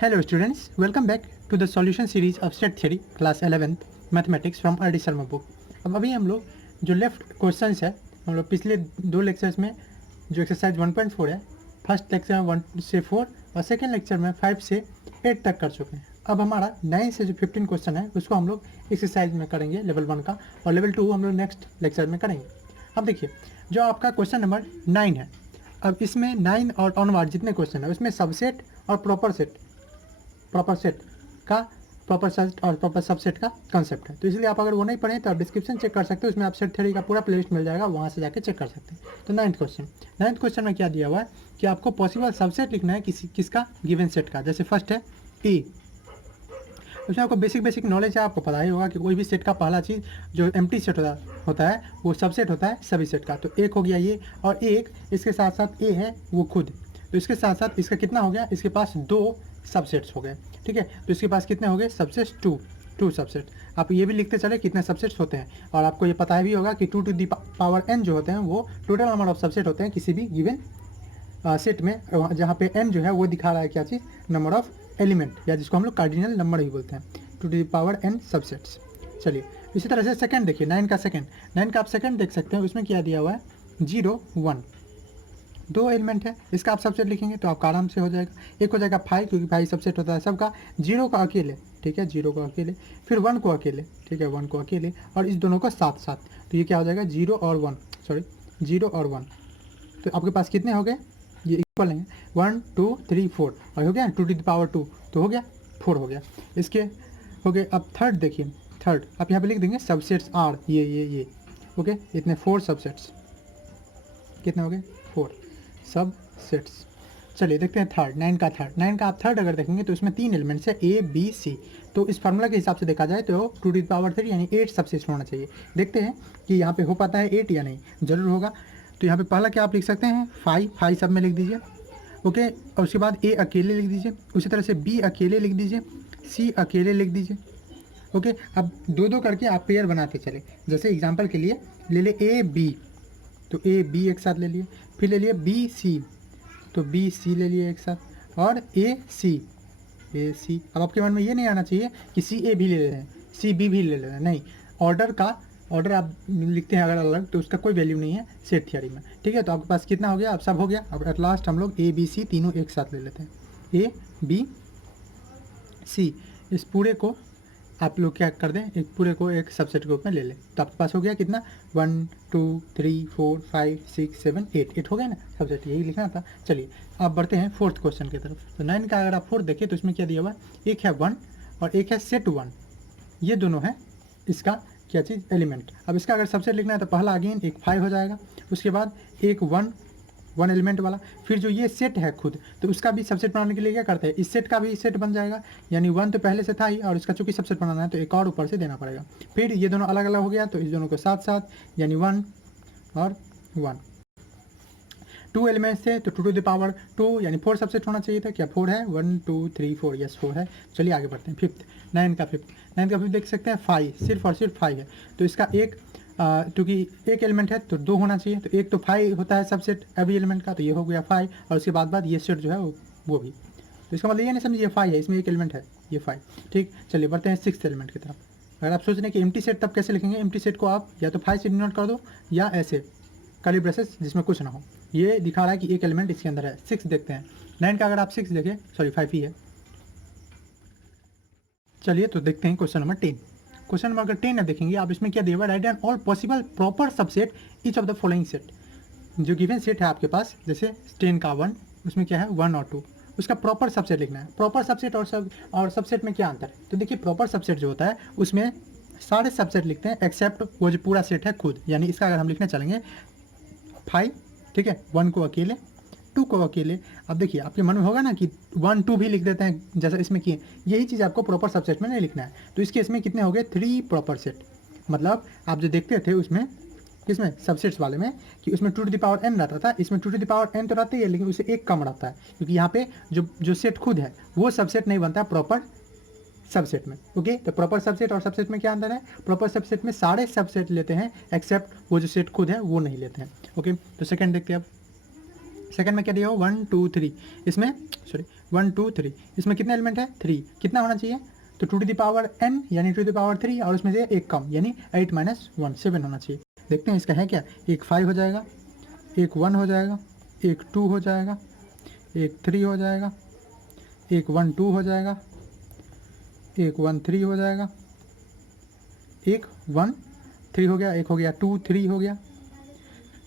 Hello students, welcome back to the solution series of Set Theory class 11th mathematics from R D Sharma book. अब अभी हम लोग जो left questions है हम लोग पिछले दो लेक्चर्स में जो एक्सरसाइज 1.4 है, फर्स्ट लेक्चर में 1 से 4 और सेकेंड लेक्चर में 5 से 8 तक कर चुके हैं। अब हमारा 9 से जो 15 क्वेश्चन है उसको हम लोग एक्सरसाइज में करेंगे लेवल 1 का, और लेवल 2 हम लोग नेक्स्ट लेक्चर में करेंगे। अब देखिए जो आपका क्वेश्चन नंबर 9 है, अब इसमें 9 और ऑनवर्ड जितने क्वेश्चन है उसमें सबसेट और प्रॉपर सेट और प्रॉपर सबसेट का कंसेप्ट है। तो इसलिए आप अगर वो नहीं पढ़ें तो आप डिस्क्रिप्शन चेक कर सकते हो, उसमें आप सेट थ्योरी का पूरा प्लेलिस्ट मिल जाएगा, वहाँ से जाके चेक कर सकते हैं। तो नाइन्थ क्वेश्चन में क्या दिया हुआ है कि आपको पॉसिबल सबसेट लिखना है किसका गिवन सेट का। जैसे फर्स्ट है ए, उसमें आपको बेसिक नॉलेज है, आपको पता ही होगा कि कोई भी सेट का पहला चीज़ जो एम्प्टी सेट होता है वो सबसेट होता है सभी सेट का। तो एक हो गया ये, और एक इसके साथ साथ ए है वो खुद, तो इसके साथ साथ इसका कितना हो गया, इसके पास 2 सबसेट्स हो गए, ठीक है। तो इसके पास कितने हो गए सबसेट्स, 2 सबसेट। आप ये भी लिखते चले कितने सबसेट्स होते हैं, और आपको ये पता भी होगा कि 2 टू दी पावर n जो होते हैं वो टोटल नंबर ऑफ सबसेट होते हैं किसी भी गिवन सेट में, जहाँ पे n जो है वो दिखा रहा है क्या चीज़, नंबर ऑफ एलिमेंट, या जिसको हम लोग कार्डिनल नंबर ही बोलते हैं, 2 to the power n subsets. चलिए इसी तरह से सेकंड देखिए, 9 का आप सेकंड देख सकते हैं। उसमें क्या दिया हुआ है 0 1, 2 एलिमेंट है, इसका आप सबसेट लिखेंगे तो आपका आराम से हो जाएगा। एक हो जाएगा 5 क्योंकि 5 सबसेट होता है सबका, 0 का अकेले, ठीक है, 0 को अकेले, फिर 1 को अकेले, ठीक है, 1 को अकेले, और इस दोनों को साथ साथ। तो ये क्या हो जाएगा 0 और 1, तो आपके पास कितने हो गए, ये इक्वल हैं 1 2 3 4, और हो गया 2 टू द पावर 2, तो हो गया 4 हो गया इसके हो गए। अब थर्ड देखिए, थर्ड आप यहाँ पे लिख देंगे सबसेट्स आर ये ओके, इतने 4 सबसेट्स, कितने हो गए 4 सब सेट्स। चलिए देखते हैं थर्ड, 9 का आप थर्ड अगर देखेंगे तो इसमें 3 एलिमेंट्स है ए बी सी। तो इस फार्मूला के हिसाब से देखा जाए तो 2 टू द पावर 3 यानी 8 सबसेट्स होना चाहिए। देखते हैं कि यहाँ पे हो पाता है 8 या नहीं, जरूर होगा। तो यहाँ पे पहला क्या आप लिख सकते हैं 5 सब में लिख दीजिए, ओके, और उसके बाद ए अकेले लिख दीजिए, उसी तरह से बी अकेले लिख दीजिए, सी अकेले लिख दीजिए, ओके। अब 2 करके आप पेयर बनाते चले। जैसे एग्जाम्पल के लिए ले ले ए बी, तो ए बी एक साथ ले लिए, फिर ले लिए बी सी, तो बी सी ले लिए एक साथ, और ए सी। अब आपके मन में ये नहीं आना चाहिए कि सी ए भी ले रहे हैं सी बी भी ले रहे हैं, नहीं, ऑर्डर आप लिखते हैं अगर अलग तो उसका कोई वैल्यू नहीं है सेट थियरी में, ठीक है। तो आपके पास कितना हो गया, अब सब हो गया। अब एट लास्ट हम लोग ए बी सी तीनों एक साथ ले लेते हैं, ए बी सी। इस पूरे को आप लोग क्या कर दें, एक पूरे को एक सबसेट के रूप में ले लें। तो आपके पास हो गया कितना 1 2 3 4 5 6 7 8 हो गया ना सबसेट, यही लिखना था। चलिए आप बढ़ते हैं फोर्थ क्वेश्चन की तरफ। तो 9 का अगर आप फोर्थ देखिए तो इसमें क्या दिया हुआ है, एक है 1 और एक है सेट 1, ये दोनों है इसका क्या चीज़ एलिमेंट। अब इसका अगर सबसेट लिखना है तो पहला अगेन एक 5 हो जाएगा, उसके बाद एक 1 एलिमेंट वाला, फिर जो ये सेट है खुद तो उसका भी सबसेट बनाने के लिए क्या करते हैं, इस सेट का भी सेट बन जाएगा, यानी 1 तो पहले से था ही, और इसका चूंकि सबसेट बनाना है तो एक और ऊपर से देना पड़ेगा। फिर ये दोनों अलग अलग हो गया तो इस दोनों को साथ साथ, यानी 1 और 1, 2 एलिमेंट्स थे तो 2 टू द पावर 2 यानी 4 सबसेट होना चाहिए था। क्या 4 है, 1 2 3 4, यस 4 है। चलिए आगे बढ़ते हैं फिफ्थ, 9 का फिफ्थ देख सकते हैं 5, सिर्फ और सिर्फ 5 है। तो इसका एक क्योंकि एक एलिमेंट है तो 2 होना चाहिए, तो एक तो 5 होता है सबसेट एवरी एलिमेंट का, तो ये हो गया 5, और उसके बाद ये सेट जो है वो भी। तो इसका मतलब ये नहीं समझिए 5 है, इसमें एक एलिमेंट है ये 5, ठीक। चलिए बढ़ते हैं 6th एलिमेंट की तरफ। अगर आप सोच रहे हैं कि एम्प्टी सेट तब कैसे लिखेंगे, एम्प्टी सेट को आप या तो 5 से डिनोट कर दो या ऐसे कर्ली ब्रेसेस जिसमें कुछ ना हो, ये दिखा रहा है कि एक एलिमेंट इसके अंदर है। 6 देखते हैं, 9 का अगर आप 6 देखें, सॉरी 5 ही है। चलिए तो देखते हैं क्वेश्चन नंबर 10। क्वेश्चन नंबर 10 देखेंगे आप, इसमें क्या दिया हुआ है, right and all possible proper subset each of the following set. जो गिवन सेट है आपके पास, जैसे 10 का 1, उसमें क्या है 1 और 2, उसका प्रॉपर सबसेट लिखना है। प्रॉपर सबसेट और सबसेट में क्या अंतर है, तो देखिए प्रॉपर सबसेट जो होता है उसमें सारे सबसेट लिखते हैं एक्सेप्ट वो जो पूरा सेट है खुद, यानी इसका अगर हम लिखने चलेंगे 5, ठीक है, 1 को अकेले, 2 को अकेले। अब देखिए आपके मन में होगा ना कि 1 2 भी लिख देते हैं जैसा इसमें किए, यही चीज़ आपको प्रॉपर सबसेट में नहीं लिखना है। तो इसके इसमें कितने हो गए 3 प्रॉपर सेट, मतलब आप जो देखते थे उसमें किसमें सबसेट्स वाले में कि उसमें 2 टू द पावर n रहता था, इसमें 2 टू द पावर n तो रहता ही है लेकिन उससे एक कम रहता है, क्योंकि यहाँ पे जो सेट खुद है वो सबसेट नहीं बनता प्रॉपर सबसेट में, ओके। तो प्रॉपर सबसेट और सबसेट में क्या अंतर है, प्रॉपर सबसेट में सारे सबसेट लेते हैं एक्सेप्ट वो जो सेट खुद है वो नहीं लेते हैं, ओके। तो सेकंड देखते हैं, अब सेकंड में क्या दिया हो 1 2 3, इसमें सॉरी 1 2 3, इसमें कितने एलिमेंट है 3, कितना होना चाहिए तो 2 टू द पावर n यानी 2 टू द पावर 3 और उसमें से एक कम यानी 8 माइनस 1 7 होना चाहिए। देखते हैं इसका है क्या, एक 5 हो जाएगा, एक 1 हो जाएगा, एक 2 हो जाएगा, एक 3 हो जाएगा, एक 1 2 हो जाएगा, एक 1 3 हो जाएगा, एक 1 3 हो गया, एक हो गया 2 3 हो गया,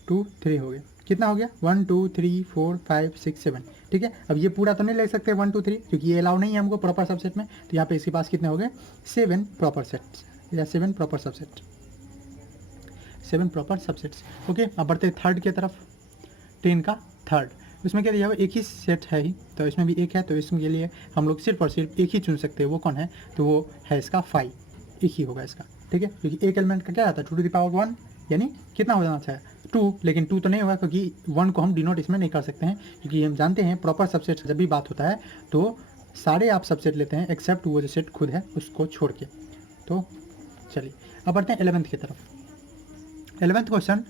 2 3 हो गया, कितना हो गया 1 2 3 4 5 6 7। ठीक है, अब ये पूरा तो नहीं ले सकते 1 2 3 क्योंकि ये अलाउ नहीं है हमको प्रॉपर सबसेट में, तो यहाँ पे इसके पास कितने हो गए 7 प्रॉपर सेट्स या 7 proper subset, 7 proper subsets. Okay, अब बढ़ते हैं थर्ड की तरफ, 10 का थर्ड, उसमें क्या दिया हुआ एक ही सेट है ही, तो इसमें भी एक है, तो इसके लिए हम लोग सिर्फ और सिर्फ एक ही चुन सकते हैं, वो कौन है तो वो है इसका 5, एक ही होगा इसका। ठीक है, क्योंकि एक एलिमेंट का क्या आता है 2 टू द पावर 1 यानी कितना हो जाना चाहिए 2, लेकिन 2 तो नहीं होगा क्योंकि 1 को हम डिनोट इसमें नहीं कर सकते हैं, क्योंकि हम जानते हैं प्रॉपर सबसेट जब भी बात होता है तो सारे आप सबसेट लेते हैं एक्सेप्ट वो जो सेट खुद है उसको छोड़ के। तो चलिए अब बढ़ते हैं 11th की तरफ। 11th क्वेश्चन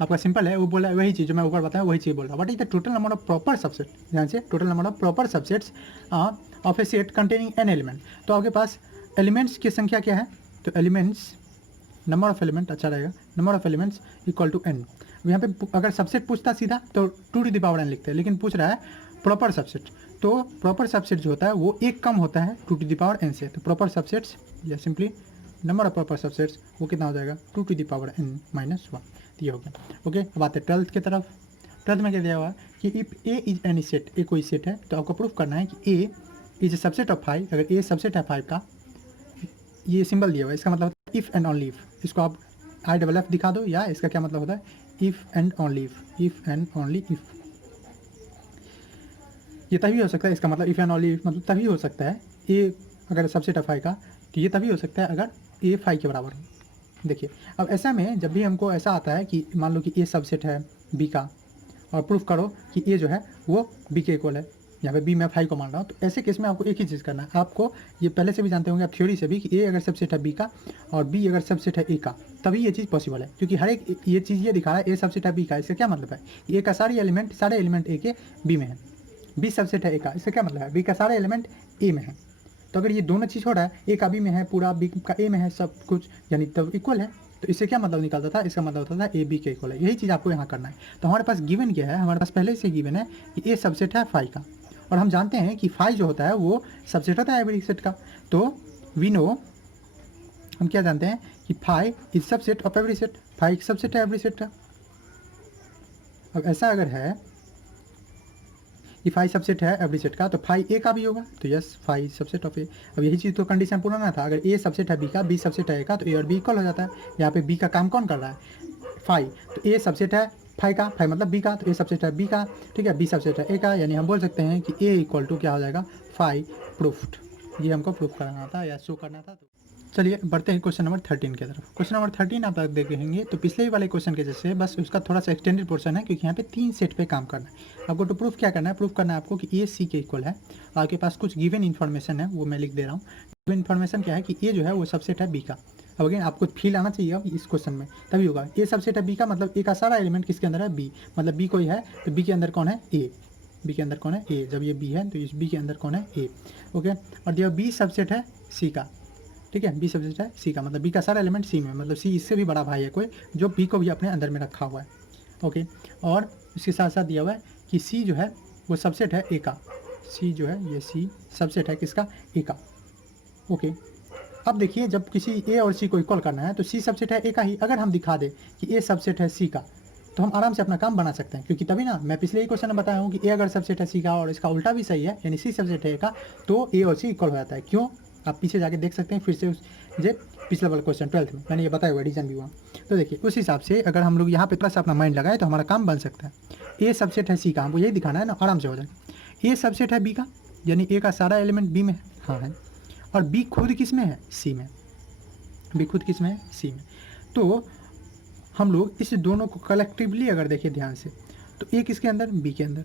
आपका सिंपल है, वो बोला वही चीज़ जो मैं ऊपर बताया वही चीज़ बोल रहा हूँ। What is the total number of proper subset, ध्यान से, total number of proper subsets of A set containing an element. तो आपके पास एलिमेंट्स की संख्या क्या है तो एलिमेंट्स नंबर ऑफ एलिमेंट अच्छा रहेगा, number of elements equal to n. अब यहाँ पे अगर सबसेट पूछता सीधा तो 2 टू द पावर एन लिखते हैं, लेकिन पूछ रहा है प्रॉपर सबसेट, तो प्रॉपर सबसेट जो होता है वो एक कम होता है 2 टू द पावर एन से, तो प्रॉपर सबसेट्स या simply number of proper subsets वो कितना हो जाएगा 2 to the power n minus 1, ये हो गया। ओके, अब आते हैं 12th की तरफ। 12th में क्या दिया हुआ है कि if A is any set, A कोई सेट है तो आपको प्रूफ करना है कि A is a subset of 5, अगर ए सबसेट है 5 का, ये सिंबल दिया हुआ है, इसका मतलब होता है इफ़ एंड ओनली इफ़, इसको आप IFF दिखा दो, या इसका क्या मतलब होता है if and only if, if and only if, ये तभी हो सकता है, इसका मतलब इफ़ एंड ओनली इफ़ मतलब तभी हो सकता है ए अगर सबसेट ऑफ 5 का, तो ये तभी हो सकता है अगर ए 5 के बराबर हो। देखिए अब ऐसा में जब भी हमको ऐसा आता है कि मान लो कि ए सबसेट है बी का और प्रूफ करो कि ए जो है वो बी के इक्वल है, यहाँ पे बी मैं 5 को मान रहा हूँ, तो ऐसे केस में आपको एक ही चीज़ करना है, आपको ये पहले से भी जानते होंगे आप थ्योरी से भी कि ए अगर सबसेट है बी का और बी अगर सबसेट है ए का, तभी ये चीज़ पॉसिबल है, क्योंकि हर एक ये चीज़ ये दिखा रहा है ए सबसेट है बी का, इसका क्या मतलब है ए का सारे एलिमेंट ए के बी में है, बी सबसेट है ए का, इसका क्या मतलब है बी का सारे एलिमेंट ए में है। तो अगर ये दोनों चीज़ हो रहा है ए का बी में है पूरा, बी का ए में है सब कुछ, यानी तब इक्वल है, तो इससे क्या मतलब निकलता था, इसका मतलब होता था ए बी के इक्वल है। यही चीज़ आपको यहाँ करना है। तो हमारे पास गिवन क्या है, हमारे पास पहले से गिवन है कि ए सबसेट है 5 का, और हम जानते हैं कि 5 जो होता है वो सबसेट होता है एवरी सेट का, तो वी नो हम क्या जानते हैं कि 5 is subset of every set, 5 subset है एवरी सेट का। अब ऐसा अगर है कि 5 सबसेट है एवरी सेट का, तो 5 ए का भी होगा, तो यस 5 सबसेट ऑफ ए। अब यही चीज़ तो कंडीशन पूरा ना था, अगर ए सबसेट है बी का, बी सबसेट है ए का, तो ए और बी इक्वल हो जाता है। यहाँ पे बी का काम कौन कर रहा है 5, तो ए सबसेट है 5 का, 5 मतलब बी का, तो ए सबसेट है बी का, ठीक है, बी सबसेट है ए का, यानी हम बोल सकते हैं कि ए इक्वल टू क्या हो जाएगा 5 प्रूफ्ड। ये हमको प्रूफ कराना था या शो करना था। तो चलिए बढ़ते हैं क्वेश्चन नंबर 13 की तरफ। क्वेश्चन नंबर 13 आप देखेंगे तो पिछले ही वाले क्वेश्चन के जैसे बस उसका थोड़ा सा एक्सटेंडेड पोर्शन है, क्योंकि यहाँ पे 3 सेट पे काम करना है आपको। तो प्रूफ क्या करना है, प्रूफ करना है आपको कि ए सी के इक्वल है। आपके पास कुछ गिवन इन्फॉर्मेशन है वो मैं लिख दे रहा हूँ। गिवन इन्फॉर्मेशन क्या है कि ए जो है वो सबसेट है बी का। अब अगेन आपको फील आना चाहिए अब इस क्वेश्चन में, तभी होगा। ए सबसेट है बी का मतलब ए का सारा एलिमेंट किसके अंदर है बी, मतलब बी कोई है तो बी के अंदर कौन है ए, बी के अंदर कौन है ए, जब ये बी है तो इस बी के अंदर कौन है ए। ओके, और जब बी सबसेट है सी का, ठीक है, बी सबसेट है सी का मतलब बी का सारा एलिमेंट सी में, मतलब सी इससे भी बड़ा भाई है कोई जो बी को भी अपने अंदर में रखा हुआ है। ओके, और इसके साथ साथ दिया हुआ है कि सी जो है वो सबसेट है ए का, सी जो है ये सी सबसेट है किसका ए का। ओके, अब देखिए जब किसी ए और सी को इक्वल करना है तो सी सबसेट है ए का ही। अगर हम दिखा दें कि ए सबसेट है सी का तो हम आराम से अपना काम बना सकते हैं, क्योंकि तभी ना मैं पिछले ही क्वेश्चन में बताया हूँ कि ए अगर सबसेट है सी का और इसका उल्टा भी सही है यानी सी सबसेट है ए का, तो ए और सी इक्वल हो जाता है। क्यों, आप पीछे जाके देख सकते हैं फिर से उस जे पिछला वाला क्वेश्चन 12th में मैंने ये बताया हुआ रीजन भी हुआ। तो देखिए उस हिसाब से अगर हम लोग यहाँ पे थोड़ा सा अपना माइंड लगाए तो हमारा काम बन सकता है। ए सबसेट है सी का, हमको यही दिखाना है ना, आराम से हो जाए। ए सबसेट है बी का यानी ए का सारा एलिमेंट बी में है, हाँ है, और बी खुद किस में है सी में, बी खुद किस में है सी में। तो हम लोग इस दोनों को कलेक्टिवली अगर देखें ध्यान से तो ए किसके अंदर बी के अंदर,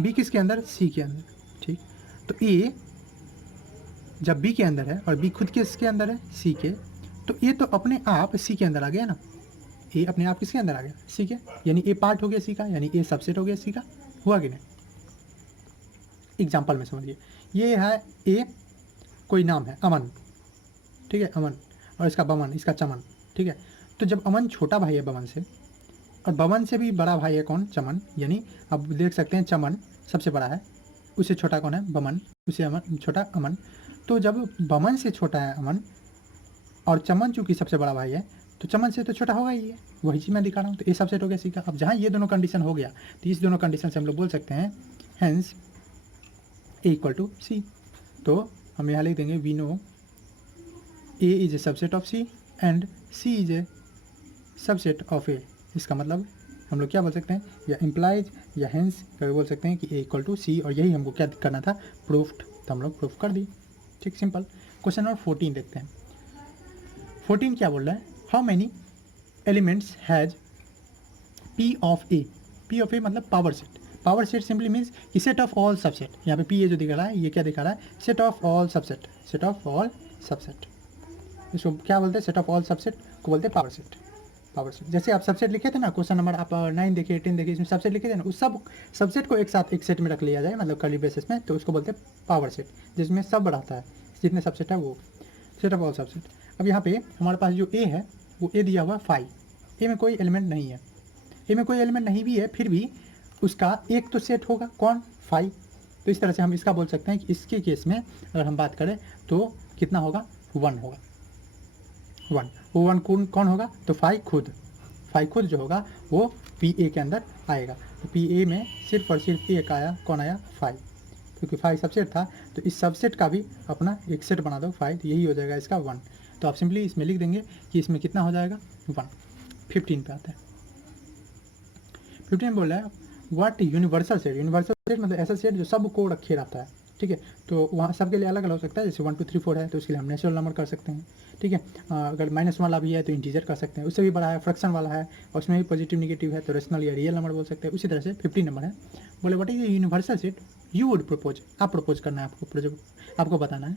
बी किसके अंदर सी के अंदर, ठीक। तो ए जब बी के अंदर है और बी खुद किसके अंदर है सी के, तो ए तो अपने आप सी के अंदर आ गया ना, ए अपने आप किसके अंदर आ गया सी के, यानी ए पार्ट हो गया सी का, यानी ए सबसेट हो गया सी का, हुआ कि नहीं? एग्जाम्पल में समझिए, ये है ए, कोई नाम है अमन, ठीक है, अमन, और इसका बमन, इसका चमन, ठीक है। तो जब अमन छोटा भाई है बमन से, और बमन से भी बड़ा भाई है कौन? चमन, यानी अब देख सकते हैं चमन सबसे बड़ा है, उससे छोटा कौन है? बमन, उससे अमन छोटा अमन। तो जब बमन से छोटा है अमन और चमन चूँकि सबसे बड़ा भाई है, तो चमन से तो छोटा होगा ही है, वही चीज़ मैं दिखा रहा हूँ। तो ए सबसेट हो गया सी का। अब जहाँ ये दोनों कंडीशन हो गया, तो इस दोनों कंडीशन से हम लोग बोल सकते हैं hence A equal to C. तो हम यहाँ लिख देंगे we know A is a subset of C and C is a subset of A. इसका मतलब हम लोग क्या बोल सकते हैं, या इम्प्लाइज या हेंस करके बोल सकते हैं कि ए इक्वल टू सी, और यही हमको क्या करना था? प्रूफ्ड। तो हम लोग प्रूफ कर दी, ठीक, सिंपल। क्वेश्चन नंबर 14 देखते हैं। 14 क्या बोल रहा है? How many elements has P of A. P of A मतलब power set. Power set simply means कि सेट ऑफ ऑल सबसेट। यहाँ पे पी ए जो दिखा रहा है, ये क्या दिखा रहा है? Set of all subset, set of all subset. इसको क्या बोलते हैं? सेट ऑफ ऑल सबसेट को बोलते हैं पावर सेट। पावर सेट, जैसे आप सबसेट लिखे थे ना, क्वेश्चन नंबर आप 9 देखिए, 10 देखिए, इसमें सबसेट लिखे थे ना, उस सब सबसेट को एक साथ एक सेट में रख लिया जाए, मतलब कर्ली ब्रेसेस में, तो उसको बोलते हैं पावर सेट, जिसमें सब रहता है, जितने सबसेट है वो सेट ऑफ ऑल सबसेट। अब यहाँ पे हमारे पास जो ए है वो ए दिया हुआ 5, ए में कोई एलिमेंट नहीं है, ए में कोई एलिमेंट नहीं भी है, फिर भी उसका एक तो सेट होगा, कौन? 5। तो इस तरह से हम इसका बोल सकते हैं कि इसके केस में अगर हम बात करें तो कितना होगा? 1 होगा, 1। वो 1 कौन होगा? तो 5 खुद जो होगा वो पी ए के अंदर आएगा। तो पी ए में सिर्फ और सिर्फ एक आया, कौन आया? 5, क्योंकि 5 सबसेट था, तो इस सबसेट का भी अपना एक सेट बना दो 5, यही हो जाएगा इसका 1। तो आप सिंपली इसमें लिख देंगे कि इसमें कितना हो जाएगा? 1। 15 पे आता है। 15 बोल रहा है what universal set. Universal set मतलब ऐसा सेट जो सब को रखे रहता है, ठीक है। तो वहाँ सबके लिए अलग अलग हो सकता है, जैसे 1 2 3 4 है तो उसके लिए हम नेचुरल नंबर कर सकते हैं, ठीक है। अगर माइनस वाला भी है तो इंटीजर कर सकते हैं, उससे भी बड़ा है फ्रैक्शन वाला है और उसमें भी पॉजिटिव निगेटिव है तो रेशनल या रियल नंबर बोल सकते हैं। उसी तरह से 15 नंबर है। बोले what is universal set you would propose. आप प्रपोज करना है, आपको बताना है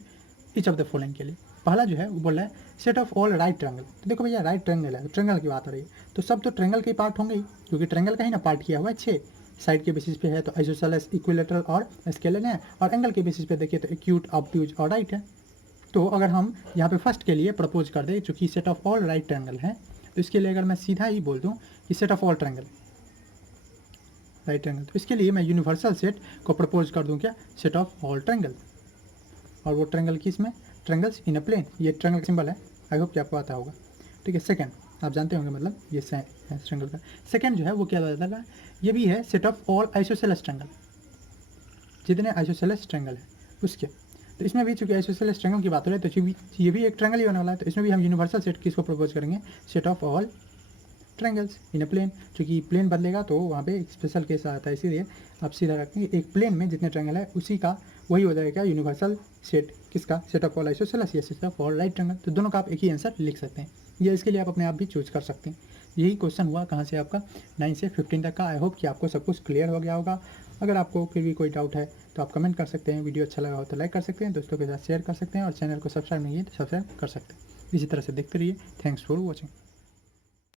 ईच ऑफ द फॉलोइंग के लिए। पहला जो है वो बोल रहा है set of all right triangle. तो देखो भैया राइट ट्रायंगल है, ट्रायंगल की बात हो रही है, तो सब तो ट्रायंगल के पार्ट होंगे ही, क्योंकि ट्रायंगल का ही ना पार्ट किया हुआ है 6 साइड के बेसिस पे है, तो आइसोसेलेस, इक्विलेटरल और स्केलर है, और एंगल के बेसिस पे देखिए तो एक्यूट, ऑब्ट्यूज और राइट है। तो अगर हम यहाँ पे फर्स्ट के लिए प्रपोज कर दें, चूँकि set of all right triangle है, तो इसके लिए अगर मैं सीधा ही बोल दूँ कि set of all triangle right triangle, तो इसके लिए मैं यूनिवर्सल सेट को प्रपोज कर दूँ क्या? Set of all triangle. और वो ट्रायंगल किस में? Triangles in a plane. ये ट्रायंगल सिंबल है, आई होप कि आपको आता होगा, ठीक है। सेकंड आप जानते होंगे, मतलब ये ट्रायंगल का सेकंड जो है वो क्या बताता है? ये भी है set of all isosceles triangle, जितने आइसोसेलेस ट्रायंगल है उसके। तो इसमें भी चूंकि आइसोसेलेस ट्रायंगल की बात हो रही है, तो ये भी एक ट्रायंगल ही होने वाला है, तो इसमें भी हम यूनिवर्सल सेट किसको प्रपोज करेंगे? Set of all triangles in a plane. क्योंकि प्लेन बदलेगा तो वहाँ पे एक स्पेशल केस आता है, इसीलिए आप सीधा रखेंगे एक प्लेन में जितने ट्रायंगल है उसी का वही हो जाएगा यूनिवर्सल सेट। किसका? सेट ऑफ ऑल आइसोसेलेस या set of all right triangle. तो दोनों का आप एक ही आंसर लिख सकते हैं, या इसके लिए आप अपने आप भी चूज कर सकते हैं। यही क्वेश्चन हुआ कहाँ से आपका 9 से 15 तक का। आई होप कि आपको सब कुछ क्लियर हो गया होगा। अगर आपको फिर भी कोई डाउट है तो आप कमेंट कर सकते हैं, वीडियो अच्छा लगा हो तो लाइक कर सकते हैं, दोस्तों के साथ शेयर कर सकते हैं, और चैनल को सब्सक्राइब नहीं है तो सब्सक्राइब कर सकते हैं। इसी तरह से देखते रहिए। Thanks for watching.